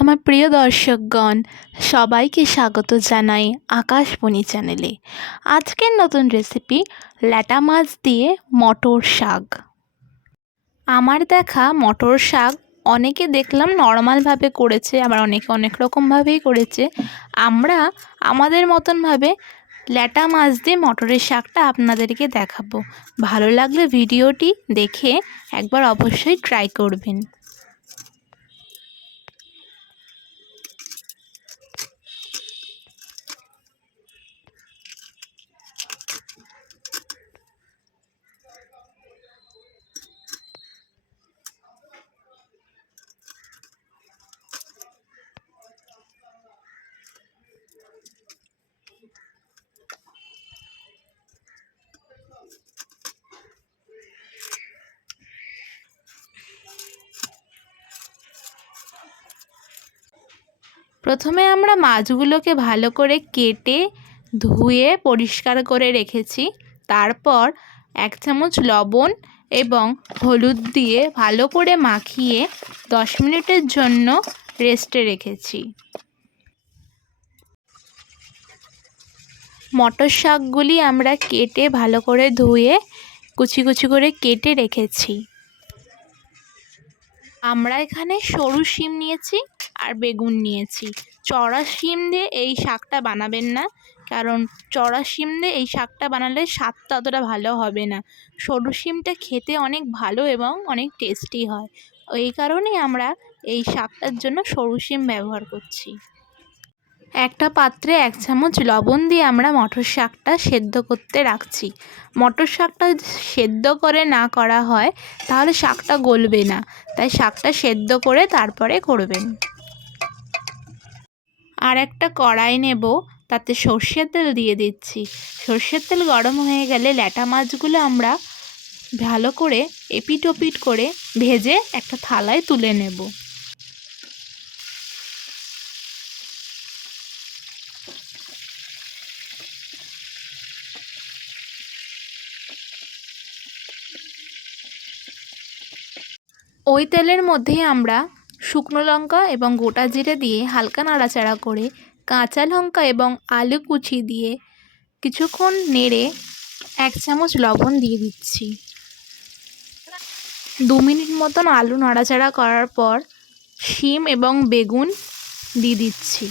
আমার প্রিয় দর্শকগণ, সবাইকে স্বাগত জানাই আকাশবাণী চ্যানেলে। আজকের নতুন রেসিপি ল্যাটা মাছ দিয়ে মটর শাক। আমার দেখা মটর শাক অনেকে দেখলাম নর্মালভাবে করেছে, আবার অনেকে অনেক রকমভাবেই করেছে। আমরা আমাদের মতনভাবে ল্যাটা মাছ দিয়ে মটরের শাকটা আপনাদেরকে দেখাবো। ভালো লাগলে ভিডিওটি দেখে একবার অবশ্যই ট্রাই করবেন। প্রথমে আমরা মাছগুলোকে ভালো করে কেটে ধুয়ে পরিষ্কার করে রেখেছি। তারপর 1 চামচ লবণ এবং হলুদ দিয়ে ভালো করে মাখিয়ে 10 মিনিটের জন্য রেস্টে রেখেছি। মটর শাকগুলি আমরা কেটে ভালো করে ধুয়ে কুচি কুচি করে কেটে রেখেছি। আমরা এখানে সরু শিম নিয়েছি আর বেগুন নিয়েছি। চড়া শিম দিয়ে এই শাকটা বানাবেন না, কারণ চড়া শিম দিয়ে এই শাকটা বানালে স্বাদটা অতটা ভালো হবে না। সরু শিমটা খেতে অনেক ভালো এবং অনেক টেস্টি হয়। এই কারণেই আমরা এই শাকটার জন্য সরু শিম ব্যবহার করছি। একটা পাত্রে 1 চামচ লবণ দিয়ে আমরা মটর শাকটা সেদ্ধ করতে রাখছি। মটর শাকটা সেদ্ধ করে না করা হয় তাহলে শাকটা গলবে না, তাই শাকটা সেদ্ধ করে তারপরে করবেন। আর একটা কড়াই নেব, তাতে সর্ষের তেল দিয়ে দিচ্ছি। সর্ষের তেল গরম হয়ে গেলে ল্যাটা মাছগুলো আমরা ভালো করে এপিট ওপিট করে ভেজে একটা থালায় তুলে নেব। ওই তেলের মধ্যেই আমরা শুকনো লঙ্কা এবং গোটা জিরে দিয়ে হালকা নাড়াচাড়া করে কাঁচা লঙ্কা এবং আলু কুচি দিয়ে কিছুক্ষণ নেড়ে 1 চামচ লবণ দিয়ে দিচ্ছি। 2 মিনিট মতন আলু নাড়াচাড়া করার পর শিম এবং বেগুন দিয়ে দিচ্ছি।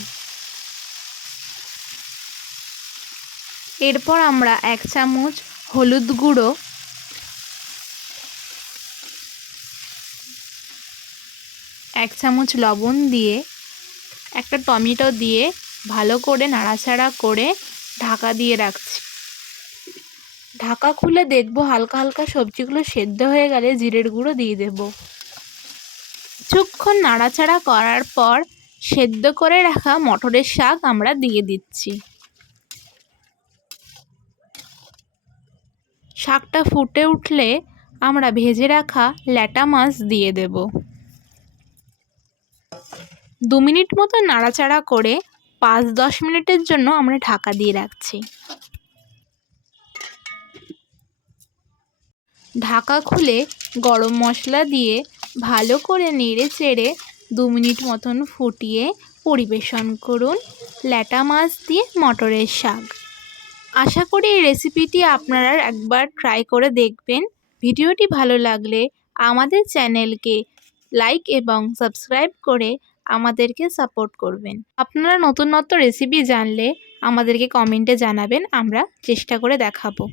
এরপর আমরা 1 চামচ হলুদ গুঁড়ো, 1 চামচ লবণ দিয়ে একটা টমেটো দিয়ে ভালো করে নাড়াচাড়া করে ঢাকা দিয়ে রাখছি। ঢাকা খুলে দেখব হালকা হালকা সবজিগুলো সেদ্ধ হয়ে গেলে জিরের গুঁড়ো দিয়ে দেব। কিছুক্ষণ নাড়াচাড়া করার পর সেদ্ধ করে রাখা মটরের শাক আমরা দিয়ে দিচ্ছি। শাকটা ফুটে উঠলে আমরা ভেজে রাখা ল্যাটা মাছ দিয়ে দেব। 2 মিনিট মতো নাড়াচাড়া করে 5-10 মিনিটের জন্য আমরা ঢাকা দিয়ে রাখছি। ঢাকা খুলে গরম মশলা দিয়ে ভালো করে নেড়ে চেড়ে 2 মিনিট মতন ফুটিয়ে পরিবেশন করুন ল্যাটা মাছ দিয়ে মটরের শাক। আশা করি এই রেসিপিটি আপনারা একবার ট্রাই করে দেখবেন। ভিডিওটি ভালো লাগলে আমাদের চ্যানেলকে লাইক এবং সাবস্ক্রাইব করে আমাদেরকে সাপোর্ট করবেন। আপনারা নতুন রেসিপি জানলে আমাদেরকে কমেন্টে জানাবেন, আমরা চেষ্টা করে দেখাবো।